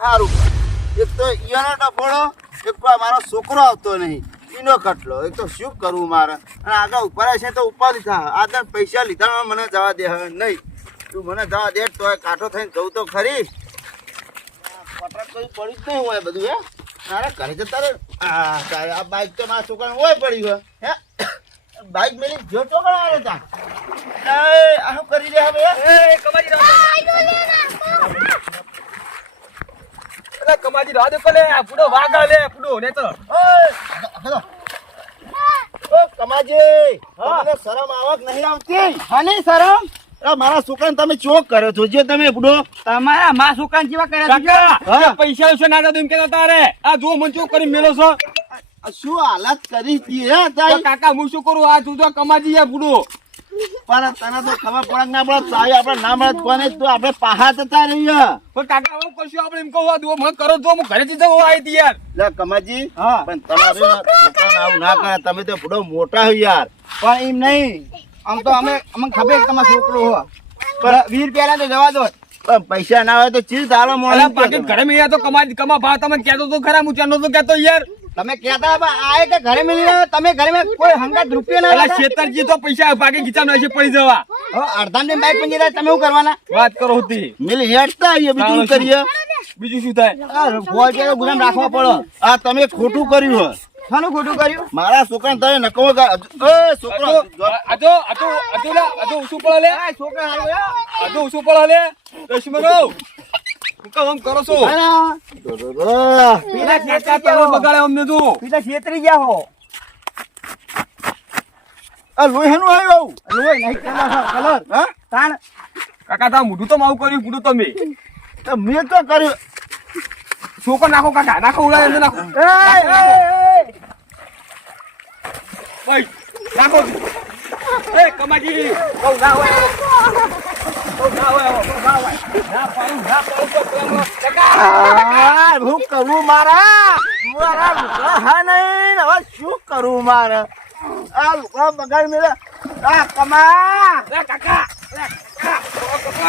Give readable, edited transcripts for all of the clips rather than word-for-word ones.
સારું એક તો ઈયાનો ડફોડો એક તો મારો છોકરો આવતો નહીં ઈનો કટલો એક તો શું કરવું મારે અને આગળ ઉપર છે તો ઉપાધિ થાય આ પૈસા લીધા મને જવા દે નહીં તું મને જવા દે તો કાંઠો થઈને જવું તો ખરી પટક કઈ પડી જ નહીં હોય બધું હે મારે ઘરે જતા રે આ બાઈક તો મારા છોકરાને હોય પડી હોય હે બાઈક મેલી જો ચોકડા આવે તા આ શું કરી રહ્યા હવે કમાજી રાહ દે કોલે પૂડો વાગા લે પૂડો ને તો ઓ કમાજી તમને શરમ આવક નહીં આવતી હાની શરમ મારા છોકરાને તમે ચોક કર્યો છો જે તમે બુડો તમારા માં છોકરાને જેવા કર્યા પૈસા છે ના એમ કેતા તારે આ જો મન ચોક કરી મેલો છો શું હાલત કરી હતી હે તાઈ કાકા હું શું કરું આ તું તો કમાજી યા પૂડો પણ તને તો ખબર પડે ના પડે સાહેબ આપણે ના મળે કોને તો આપણે પાહા થતા રહીએ પણ કાકા હું કશું આપણે એમ કહું દો મને કરો તો હું ઘરેથી જવું આવી હતી યાર લે કમાજી પણ તમારે આવું ના કરે તમે તો બુડો મોટા હો યાર પણ એમ નહીં આમ તો અમને ખબર તમારો છોકરો હો પણ 20 રૂપિયા તો જવા દો પણ પૈસા ના હોય તો ચીજ ધારો મળે બાકી ઘરે મેં તો કમા ભાવ તમે કહેતો તો ખરા હું ચાનો તો કહેતો યાર તમે કહેતા આ કે ઘરે મિલી તમે ઘરે માં કોઈ હંગાત રૂપિયા ના શેતરજી તો પૈસા ભાગે ગીચામાં હશે પડી જવા અડધા ને બાઈક પંજી જાય તમે શું કરવાના વાત કરો હતી મિલી હેડતા આવીએ બીજું કરીએ બીજું શું થાય ફોજ કે ગુલામ રાખવા પડે આ તમે ખોટું કર્યું હોય શાનું ખોટું કર્યું મારા છોકરાને તમે નકમો છોકરો આજો ઉસુ પડે લે છોકરા આવ્યો આજો ઉસુ પડે લે દશમનો હું કામ કરો છો પેલા ખેતર બગાડે અમને તું પેલા છેતરી ગયા હો આ લોહીનું આવ્યો લોહી નહીં કલર હા તાણ કાકા તા મોઢું તો માવું કર્યું પૂરું તમે મેં તો કર્યું છોકરો નાખો કાકા નાખો ઉડાય અંદર નાખો ભાઈ નાખો એ કમાજી બહુ ના હોય શું કરું મારા લુકડા હા નહીં હવે શું કરું મારે આ લુકડા બગાડ મેળે આ કમા કાકા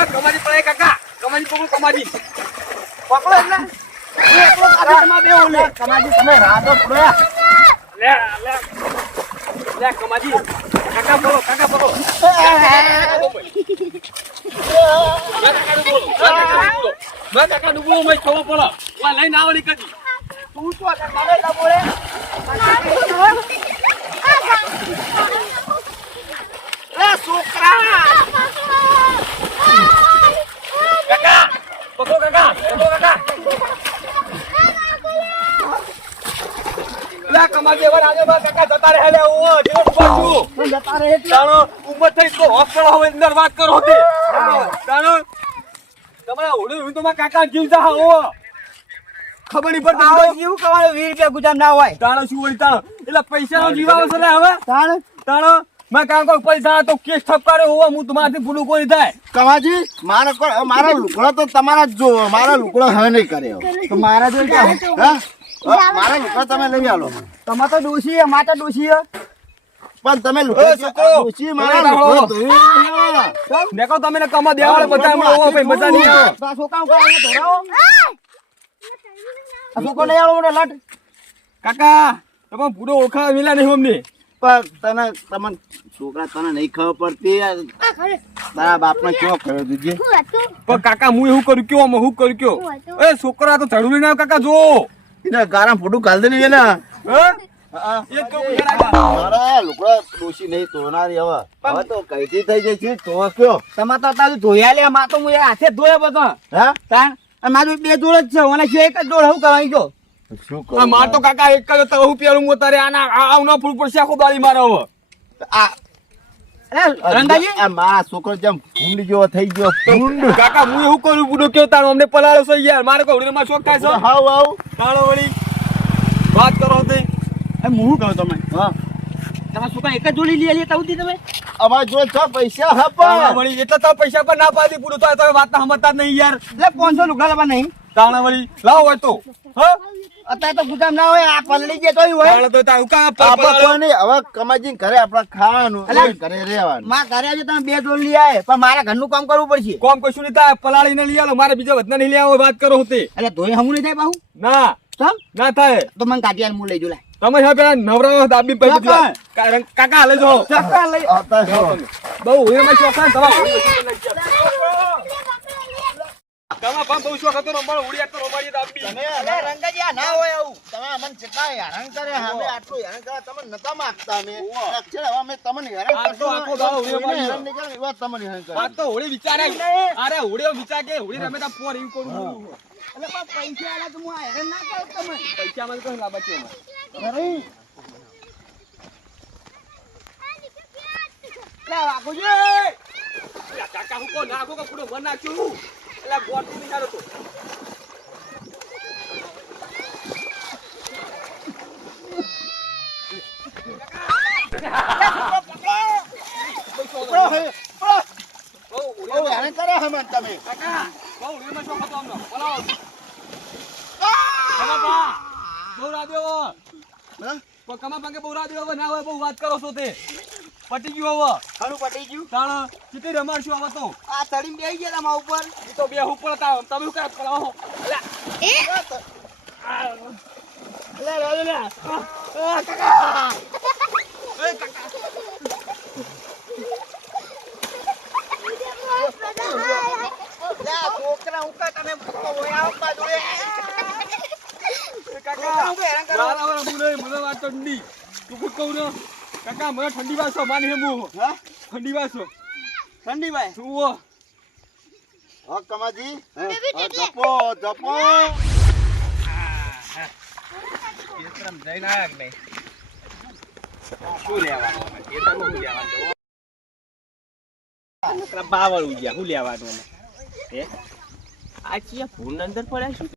કમાજી પડે કાકા કમાજી પકડો કમાજી પકડો એટલે કમાજી તમે રાધો પડ્યા લે કમાજી કાકા બોલો કાકા નું બોલો મેં ખબર પડો લઈને આવવાની કદી તું તો કાકા ના બોલે છોકરા કાકા પકડો કાકા લા કમાજી એવા રાજો બા કાકા જતા રહે લે ઓ જેવો પાછું જતા રહે તાણો ઉંમર થઈ તો હોસ્પિટલ હવે અંદર વાત કરો હતી તાણો તમારા ઓડું તો માં કાકા જીવ જા હો ખબર નહીં પડતી આવો જીવ કમાયો 20 રૂપિયા ગુજામ ના હોય તાણો શું વળી તાણો એટલે પૈસાનો જીવ આવે છે ને હવે તાણો મેં કામ કોઈ પૈસા તો કેસ ઠપકારે હોવા હું તમારાથી ભૂલું કોઈ થાય કમાજી મારા લુકડા તો તમારા જ જોવો મારા લુકડા હવે નહીં કરે તો મારા જો મારા લુકડા તમે લઈ આલો તમાર તો ડોસી માતા ડોસી પણ તમે ડોસી મારા લુકડા દેખો તમે ને કમા દેવાળે બધા હમણાં ઓવા ભાઈ મજા નહીં આવે છોકરા ઉકા ધોરાવો આ છોકરો લઈ આવો મને લટ કાકા તમે પૂરો ઓળખા મિલા નહીં અમને પણ તમને છોકરા તને નહીં ખબર પડતી તારા બાપને કેવો કર્યો દીધી પણ કાકા હું એવું કર્યું કયો હું કર્યું કયો એ છોકરા તો ઝડું લઈને કાકા જો એને ગારા ફોટું ગાલ દે ને એના મારા લુકડા ડોસી નહીં તોનારી હવે તો કઈથી થઈ જાય છે તો કયો તમાર તો તારું ધોયા લે માં તો હું હાથે ધોયા બધો હા તાણ મારું બે જોડ જ છે મને છે એક જ જોડ હું કરાઈ ગયો શું આ માર તો કાકા એક જ તો હું પેલું મોતારે આના આવના ફૂલ પર શાખો બાળી મારે હવે આ રંગાજી આ મારા છોકરો જેમ ભૂંડી જેવો થઈ ગયો ભૂંડ કાકા હું એવું કર્યું બુડો કેવો તારો અમને પલાળો છે યાર મારે કોઈ માં શોખ થાય છે હાવ તાળો વળી વાત કરો તે હું કહું તમે હા તમારા છોકરા એક જ જોડી લઈ તાવતી તમે અમાર જોડે છ પૈસા તાળો હપા વળી એટલે તો પૈસા પર ના પાડી પૂરું તો વાત ના સમજતા નહીં યાર એટલે 500 લુગડા લેવા નહીં તાળો વળી લાવો હોય તો હા અત્યારે તો ગુદામ ના હોય આ પલળી ગયા તોય હોય તાણે તો તારું કા આપણે કોઈ નહીં, હવે કમાજીને ઘરે આપણે ખાવાનું, અલા. ઘરે રહેવાનું. માં ઘરે આજે તમે 2 ડોલ લઈ આય પણ મારા ઘરનું કામ કરવું પડશે કોમ કશું નહીં થાય પલાળીને લઈ આલો મારે બીજા વધના નહીં લઈ આવો વાત કરો હોતે એટલે ધોઈ હમું નહીં થાય બાહુ ના તમ ના થાય તો મને કાઢી હું લઈ જો લાય તમે હા પેલા નવરા દાબી પડી દીધા. કાકા હાલે જો ચક્કર લઈ આવતા છો. બહુ હોળીમાં શોખ છે ને તમારે તમારા પણ બહુ શોખ હતો રમવાનો હોળી આટલો રમાડીએ દાબી તમે અલા રંગાજી આ ના હોય આવું. તમે અમને કેટલા હેરાન કરે, અમે આટલું હેરાન કરે, તમે નતા માંગતા અમે. અક્ષર હવે અમે તમને હેરાન આ તો કરશું. આખો દાડો કોઈને ઉડે હેરાન નહીં કરે, એવા તમને હેરાન કરે. આ તો હોળી વિચારે અરે હોળી વિચાર કે હોળી રમે તા પોર એવું કરું એટલે પણ પૈસા આલા તો હું આ હેરાન ના કરું તમને પૈસા માં કઈ લાભ છે અરે લે વાગુજી કાકા હું કો નાખો કે પૂરો મન નાખ્યું એટલે ગોટ નહીં હારો તો પકડો હે, પકડો. બહુ હેરાન કરે અમને તમે. કાકા બહુ હોળીમાં શોખ હતો અમને બોલાવો કમાપા બહુ રાડ્યો હા? પણ કમાપા કે બહુ રાડ્યો હવે ના હોય બહુ વાત કરો છો તે પટી ગયું હવે ખાનું પટી ગયું તાણ કેટલી રમાડશું હવે તો આ તડીમ બેહી ગયા તમારા ઉપર ઈ તો બે ઉપર હતા તમે શું કરે પલાવો લે લે લે છોકરા હું કા તમે ઓય આવો બાજુએ કાકા હું હેરાન કરો વાળા મને વાત તો ઠંડી તું શું કહું ને કાકા મને ઠંડી વાસો માની હેમું હા ઠંડી વાસો ઠંડી ભાઈ શું હા, કમાજી. હા, જપો, જપો. જઈને આયા કે નહીં શું લેવાનું એ તો શું લેવાનું બાવળ ગયા શું લેવાનું હે આ ચિયા ભૂન અંદર પડ્યા શું